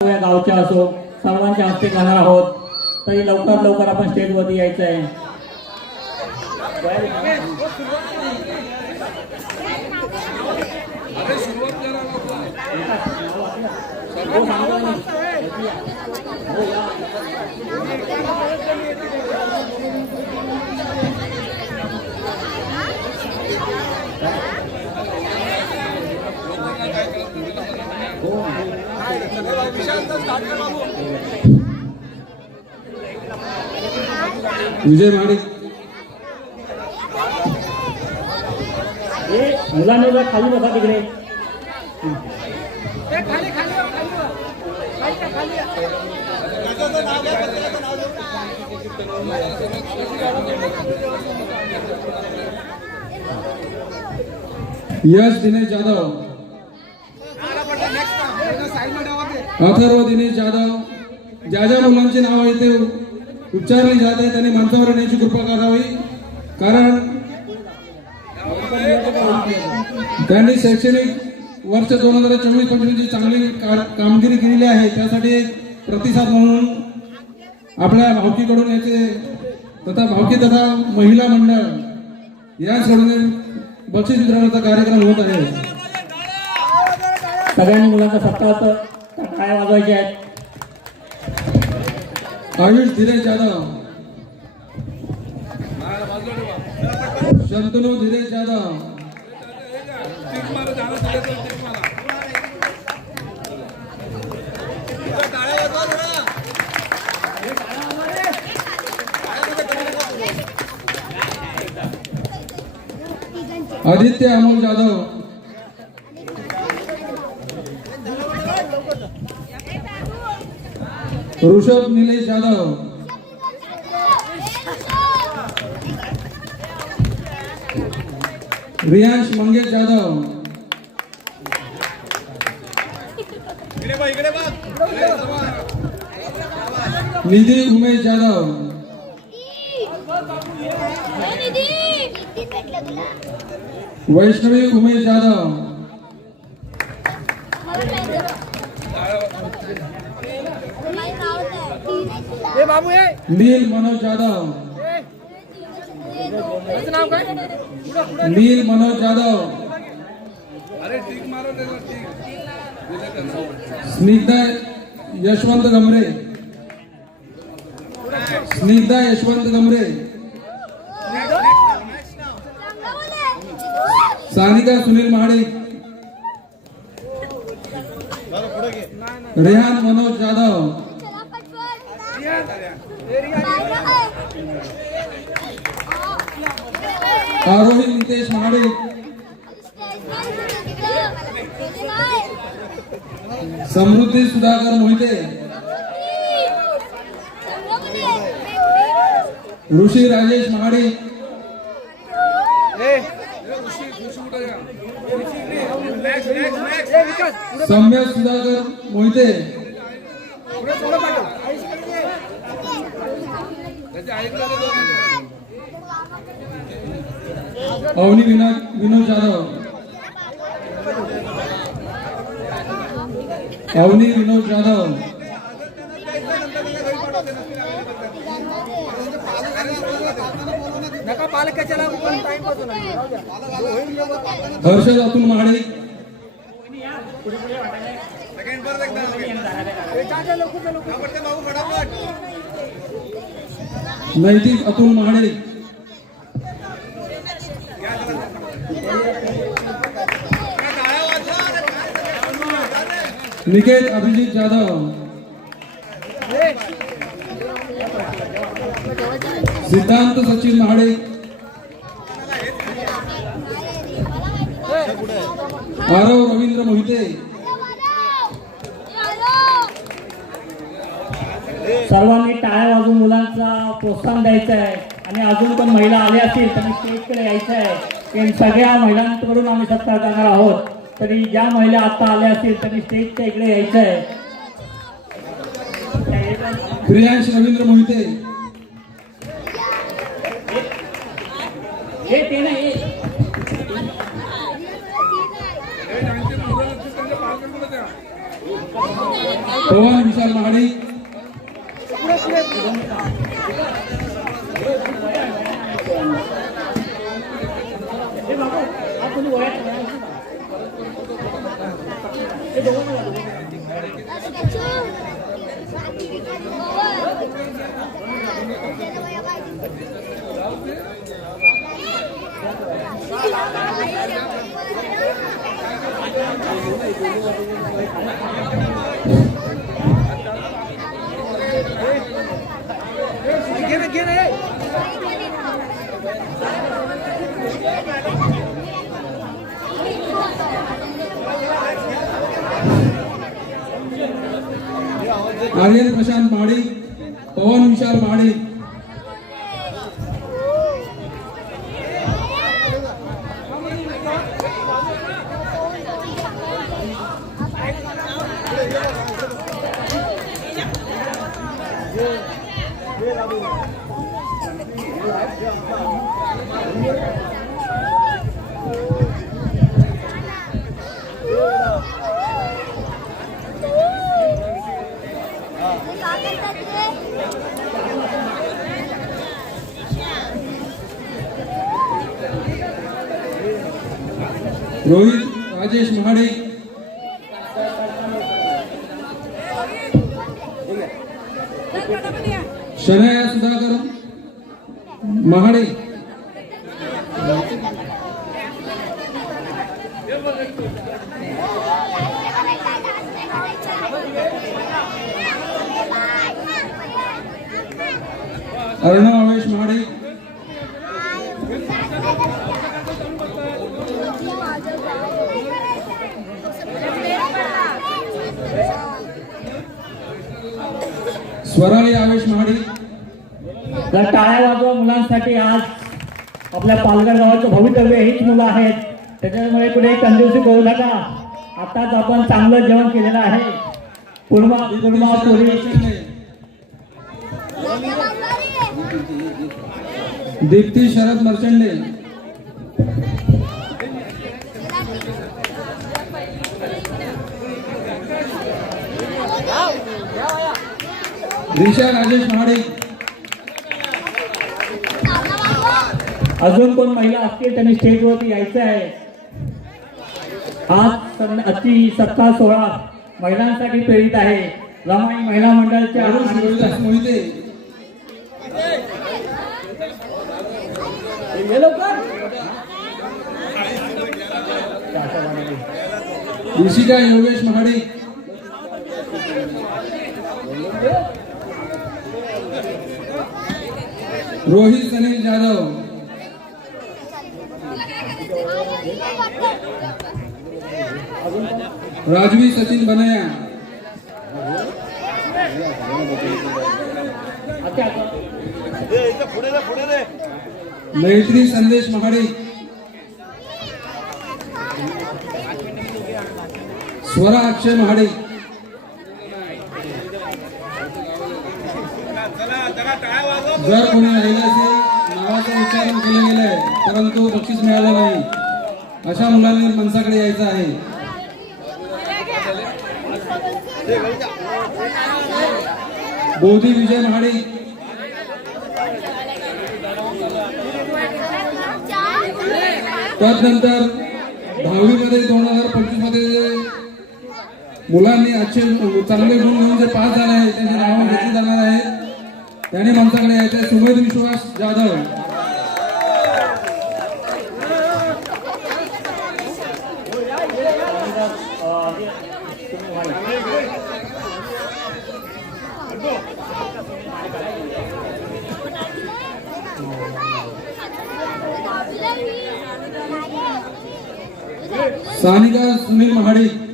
या गावच्या असो सर्वांच्या हस्ते करणार आहोत. तरी लवकर लवकर आपण स्टेजवरती यायचं आहे विजय हे मुलांनी जर खाली बसा तिकडे. यश दिनेश जाधव. अथर्व दिनेश जाधव ज्या ज्या मुलांची नावं इथे उच्चारली जात त्यांनी मंचावर येण्याची कृपा करावी. कारण त्यांनी शैक्षणिक वर्ष दोन हजार चोवीस पंचवीसची चांगली कामगिरी केलेली आहे. त्यासाठी प्रतिसाद म्हणून आपल्या भावकीकडून याचे तथा भावकी तथा महिला मंडळ यांच्याकडून बक्षीस वितरणाचा कार्यक्रम होत आहे. सगळ्यांनी मुलांचा सत्ता काय वाजवायचे आहेत? आयुष धीरेश जाधव. शंतनू धीरेश जाधव. आदित्य अमोल जाधव. ऋषभ निलेश जाधव रियांश मंगेश जाधव निधी उमेश जाधव वैष्णवी उमेश जाधव नील मनोज जाधव पुढं नील मनोज जाधव स्निग्धा यशवंत गमरे. स्निग्धा यशवंत गमरे. सानिका सुनील महाडिक. रेहान मनोज जाधव आरोही नितेश महाडिक समृद्धी सुधाकर मोहिते ऋषी राजेश महाडिक सौम्य सुधाकर मोहिते पाठव. अवनी विनोद विनोद जाधव. अवनी विनोद जाधव. हर्षद अतुल लवकर नैतिक अतुल महाडिक निकेत अभिजित जाधव. सिद्धांत सचिन महाडे. आरव रवींद्र मोहिते. सर्वांनी टाळ्या वाजून मुलांचा प्रोत्साहन द्यायचं आहे आणि अजून पण महिला आल्या असतील तर स्टेजकडे यायचं आहे सगळ्या महिलांकडून आम्ही सत्कार करणार आहोत. तरी ज्या महिला आता आल्या असतील त्यांनी स्टेजच्या इकडे यायचं आहे. प्रियांश रवींद्र मोहिते. ते पवन विशाल महाडिक. आर्यन प्रशांत महाडिक पवन विशाल महाडिक रोहित राजेश महाडिक शनया सुधाकर महाडिक अर्णव आवेश महाडिक स्वराली आवेश महाडिक. जर टाळ्या वाजवा मुलांसाठी आज. आपल्या पालघर गावाचं भवितव्य हीच मुलं आहेत. त्याच्यामुळे कुठे कंजूसी करू नका. आताच आपण चांगलं जेवण केलेलं आहे. कुर्मा कुर्मा पुरी. दीप्ती शरद मर्चंडे. दिशा राजेश महाडिक अजून कोण महिला असतील त्यांनी स्टेजवरती यायचं आहे? आज अति सत्कार सोहळा महिलांसाठी प्रेरित आहे. रमाई महिला आरुष रोहिदास मोहिते. ऋषिका योगेश महाडिक रोहित सनील जाधव. राजवी सचिन बनया. मैत्री संदेश महाडिक. स्वरा अक्षय महाडिक. जर कोणी राहिलं असेल नावाचं उच्चारण केलं गेलं आहे परंतु बक्षीस मिळालं नाही अशा मुलांनी मनसाकडे यायचं आहे. बोधी विजय महाडे त्यानंतर दहावीमध्ये दोन हजार पंचवीसमध्ये मुलांनी अच्छे चांगले गुण घेऊन जे पास झाले आहेत त्यांची नावं घेतली जाणार आहेत त्यांनी माणसाकडे यायचे सुमेध विश्वास जाधव. सानिका सुनील महाडिक.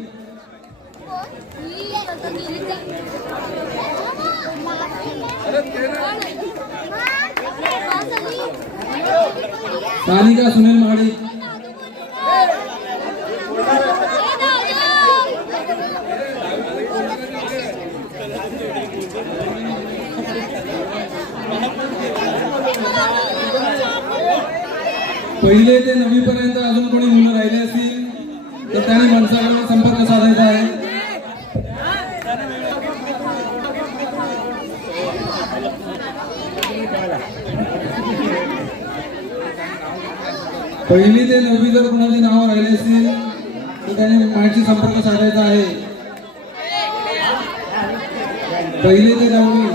सानिका सुनील महाडिक। पहिले ते नवीपर्यंत अजून कोणी मुलं राहिले असतील तर त्याने माणसं पहिली ते नववी जर कुणाची नावं राहिली असतील तर त्यांनी माझ्याशी संपर्क साधायचा आहे. पहिली ते नववी.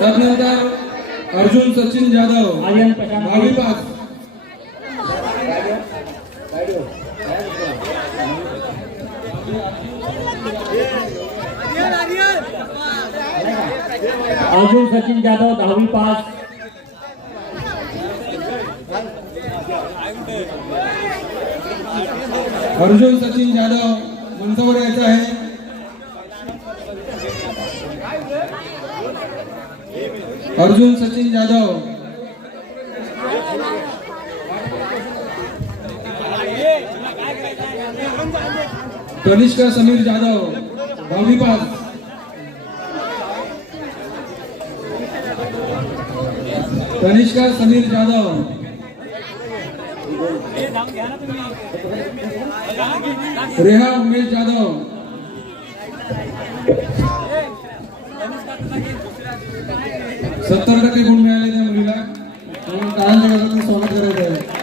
त्यानंतर अर्जुन सचिन जाधव दहावी पास अर्जुन सचिन जाधव दहावी पास। अर्जुन सचिन मंचावर यायचं आहे. अर्जुन सचिन जाधव कनिष्का समीर जाधव दहावी पास. कनिष्का समीर जाधव. रेहा उमेश जाधव. सत्तर टक्के गुण मिळाले त्या मुलीला. म्हणून काळांच्या गटातून स्वागत करायचं आहे.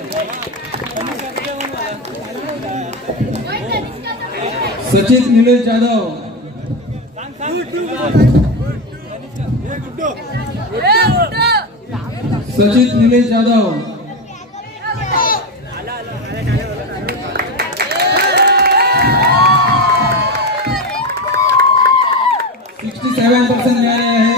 Sachin Nilesh Jadhav. Sachit Nilesh Jadhav. Sixty seven percent मिळाले आहे.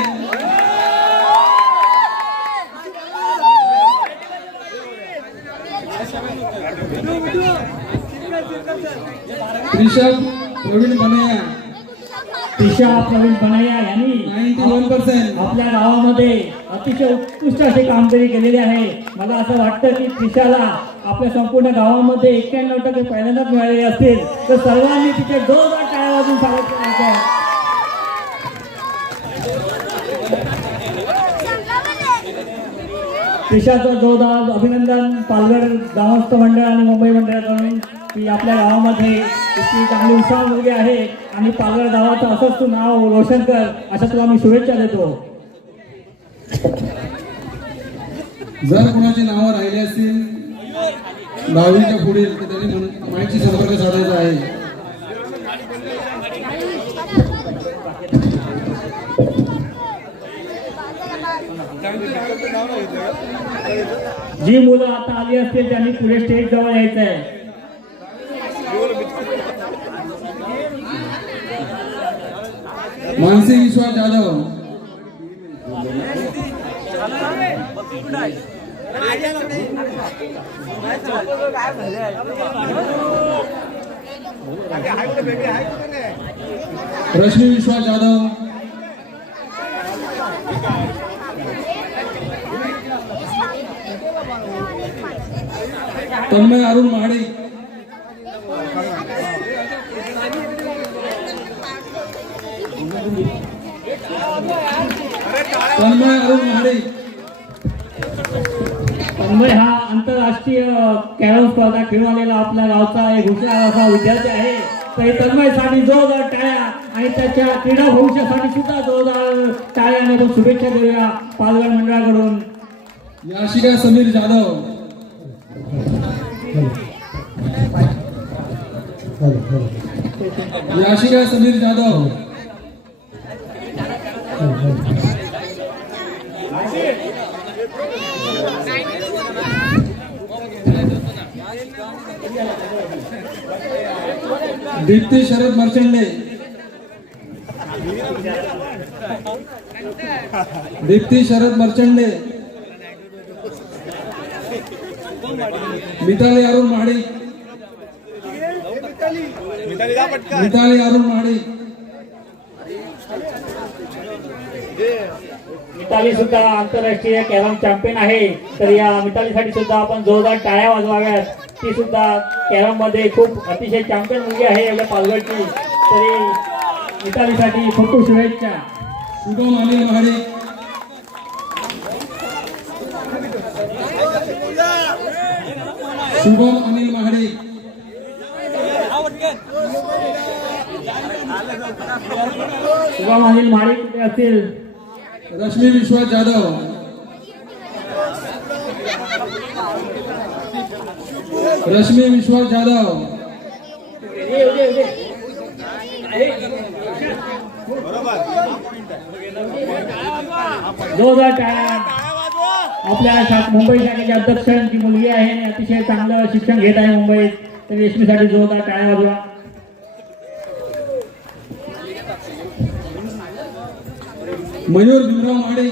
ऋषभ प्रवीण बनया. दिशा प्रवीण बनया यांनी. Ninety one percent. आपल्या गावामध्ये अतिशय उत्कृष्ट अशी कामगिरी केलेली आहे. मला असं वाटतं की त्रिशाला आपल्या संपूर्ण गावामध्ये एक्क्याण्णव टक्के पहिल्यांदाच मिळालेले असतील. तर सर्वांनी तिथे जोरदार टाळ्या वाजून स्वागत करायचं आहे. त्रिशाचं जोरदार अभिनंदन पालघर ग्रामस्थ मंडळ आणि मुंबई मंडळाकडून की आपल्या गावामध्ये इतकी चांगली उत्साह मुलगी आहे. आणि पालघर गावाचं असंच तू नाव रोशन कर अशा तुला मी शुभेच्छा देतो. जर कोणाची नावं राहिली असतील दहावीच्या पुढील तर त्यांनी म्हण- माहिती संपर्क साधायचा आहे. जी मुलं आता आली असतील त्यांनी पुढे स्टेज जवळ यायचं आहे मानसी विश्वास जाधव रश्मी विश्वास जाधव तन्मय अरुण महाडिक. तन्मय अरुण महाडिक तन्मय हा आंतरराष्ट्रीय कॅरम स्पर्धा खेळून आलेला आपल्या गावचा एक हुशार असा विद्यार्थी आहे. तर तन्मयसाठी जोरदार टाळ्या आणि त्याच्या क्रीडा भविष्यासाठी सुद्धा जोरदार टाळ्या आणि शुभेच्छा देऊया पालघर मंडळाकडून. याशिका समीर जाधव. याशिका समीर जाधव. दीप्ती शरद मर्चंडे. दीप्ती शरद मर्चंडे. मिताली अरुण महाडी मिताली अरुण महाडी मिताली सुद्धा आंतरराष्ट्रीय कॅरम चॅम्पियन आहे. तर या मितालीसाठी सुद्धा आपण जोरदार टाळ्या वाजवाव्यात. ती सुद्धा कॅरममध्ये खूप अतिशय चॅम्पियन मुलगी आहे एवढ्या पालघरची. तरी मितालीसाठी खूप खूप शुभेच्छा. शुभम अनिल महाडिक शुभम अनिल महाडिक शुभम अनिल माळी कुठे असतील? रश्मी विश्वास जाधव. रश्मी विश्वास जाधव. जोरदार आपल्या शा- मुंबई शाखेच्या अध्यक्षांची मुलगी आहे आणि अतिशय चांगलं शिक्षण घेत आहे मुंबईत तर रेशमीसाठी जोरदार टाळ्या वाजवा. मयूर भीमराव माडे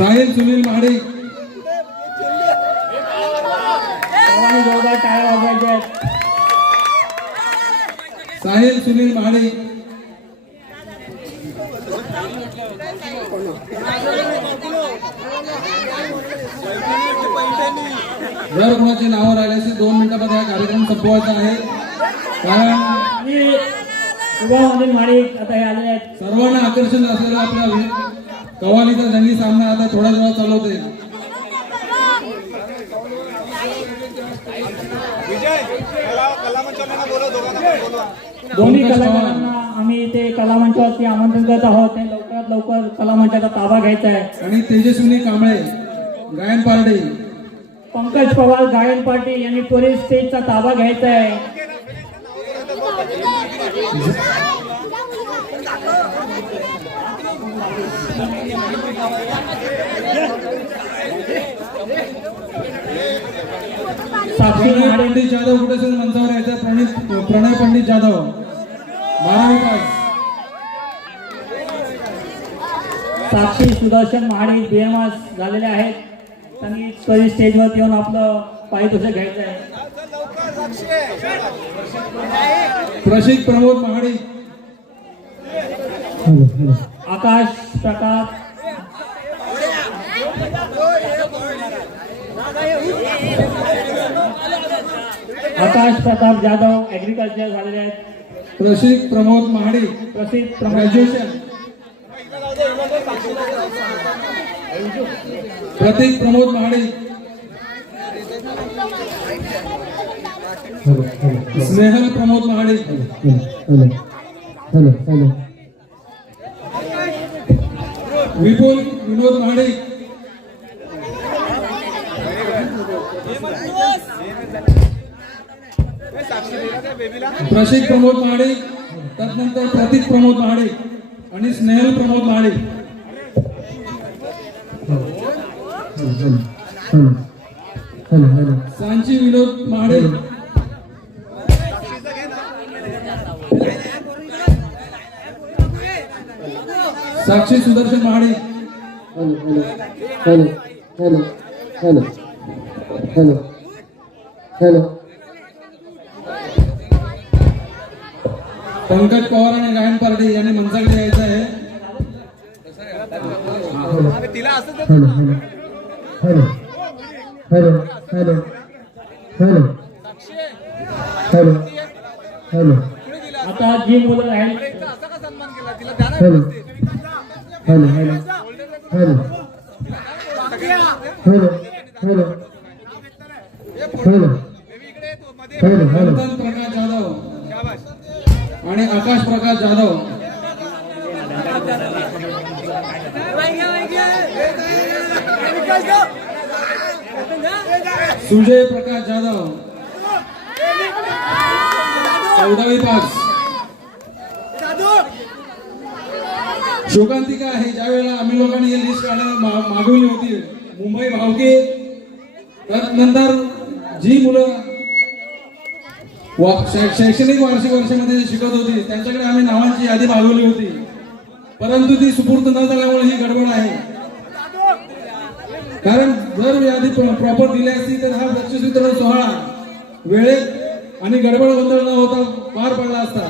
साहिल सुनील महाडे साहिल सुनील महाडे जर कोणाची नावं राहिली असेल दोन मिनिटांमध्ये हा कार्यक्रम संपवायचा आहे. कारण अनिल माळी आता हे आलेले आहेत. सर्वांना आकर्षण असलेला आपला कव्वालीचा जंगी सामना आता थोड्या वेळात चालवते दोन्ही. कलाकारांना आम्ही ते कलामंचावरती आमंत्रण करत आहोत. ते लवकरात लवकर कलामंचाचा ताबा घ्यायचा आहे. आणि तेजस्विनी कांबळे गायन पार्टी. पंकज पवार गायन पाटील यांनी त्वरित स्टेजचा ताबा घ्यायचा आहे. साक्षी पंडित जाधव कुठे असेल मंचावर यायचं? प्रणित प्रणय पंडित जाधव. बारावी पास साक्षी सुदर्शन महाडिक बीएमआस झालेले आहेत. त्यांनी तरी स्टेजवर येऊन आपलं पारितोषिक घ्यायचं आहे प्रसिद्ध प्रमोद महाडी आकाश प्रकाश आकाश प्रताप जाधव ऍग्रिकल्चर झालेले आहेत. प्रशिक प्रमोद महाडी प्रसिद्ध ग्रॅज्युएशन प्रतीक प्रमोद महाडी स्नेहल प्रमोद महाडी विपुल विनोद महाडी प्रशिक प्रमोद महाडे त्यानंतर प्रतीक प्रमोद महाडे आणि Snehal Pramod Mahade. Sanchi Vinod Mahade. Sakshi Sudarshan Mahade. Hello hello hello hello. Hello hello Pankaj Pawar आणि रायन पार्टी यांनी मंचाकडे यायचं आहे तिला hello hello hello hello hello hello hello आता जी मुलं आहेत hello hello hello hello hello hello Prakash Jadhav. आणि आकाश प्रकाश जाधव. सुजय प्रकाश जाधव. चौदावी पास शोकांतिका आहे. ज्या वेळेला आम्ही लोकांनी लिस्ट काढायला मागवली होती मुंबई भावके नंतर जी मुलं शैक्षणिक वार्षिक वर्षामध्ये शिकत होती त्यांच्याकडे आम्ही नावांची यादी मागवली होती. परंतु ती सुपूर्त न झाल्यामुळे ही गडबड आहे. कारण जर यादी प्रॉपर दिली असती तर हा बक्षीस वितरण सोहळा वेळेत आणि गडबड गोंधळ न होता पार पडला असता.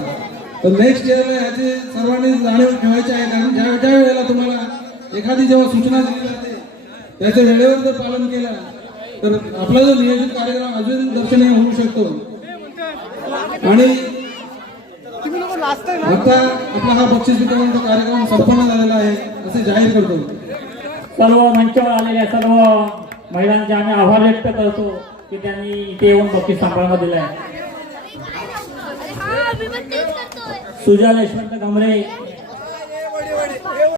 तर नेक्स्ट इयरला याची सर्वांनी जाणीव ठेवायची आहे कारण ज्या ज्या वेळेला तुम्हाला एखादी जेव्हा सूचना दिली जाते त्याचं वेळेवर जर पालन केलं तर आपला जो नियोजित कार्यक्रम अजून दर्शनीय होऊ शकतो. आणि तुम्ही लोक लास्ट आहे आता आपला हा बक्षीस वितरणाचा कार्यक्रम संपन्न झालेला आहे असे जाहीर करतो. सर्व मंचावर आलेल्या सर्व महिलांचे आम्ही आभार व्यक्त करतो की त्यांनी इथे येऊन बक्षीस हा पण तेच करतोय. सुजल यशवंत गमरे